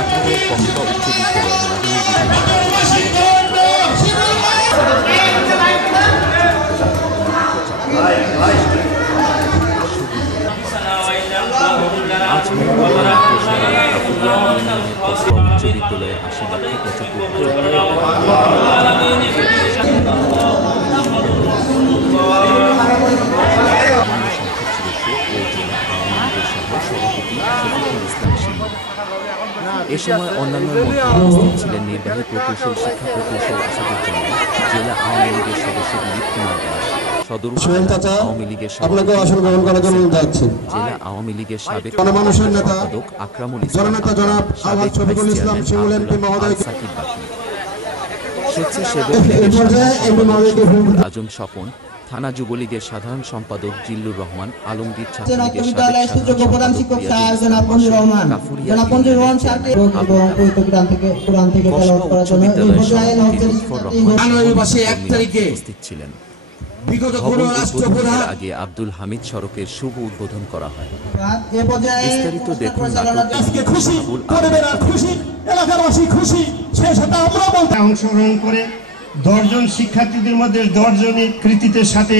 নাটোরের কসবা উচ্চ বিদ্যালয়ের মাধ্যমিক আজ কসবা উচ্চ বিদ্যালয়ে 80 লক্ষ এ সময় অন্যান্যের মধ্যে উপস্থিত ছিলেন নির্বাহী প্রকৌশল শিক্ষা প্রকৌশল আসাদুজ্জামান, জেলা আওয়ামী লীগের সদস্য দিলীপ কুমার দাস, সদর আওয়ামী লীগের জেলা আওয়ামী লীগের সাবেক সম্পাদক আকরামুল ইসলাম, সাবেক ভাইস চেয়ারম্যান সাকিব বাকি, স্বেচ্ছাসেবক লীগের আজম স্বপন, থানা যুবলীগের সাধারণ সম্পাদক জিল্লুর রহমান, আলমগীর ছাত্রলীগের উপস্থিত ছিলেন। আগে আব্দুল হামিদ সড়কের শুভ উদ্বোধন করা হয়। বিস্তারিত দেখুন। অংশগ্রহণ করে 10 জন শিক্ষার্থীদের মধ্যে 10 জনই কৃতিত্বের সাথে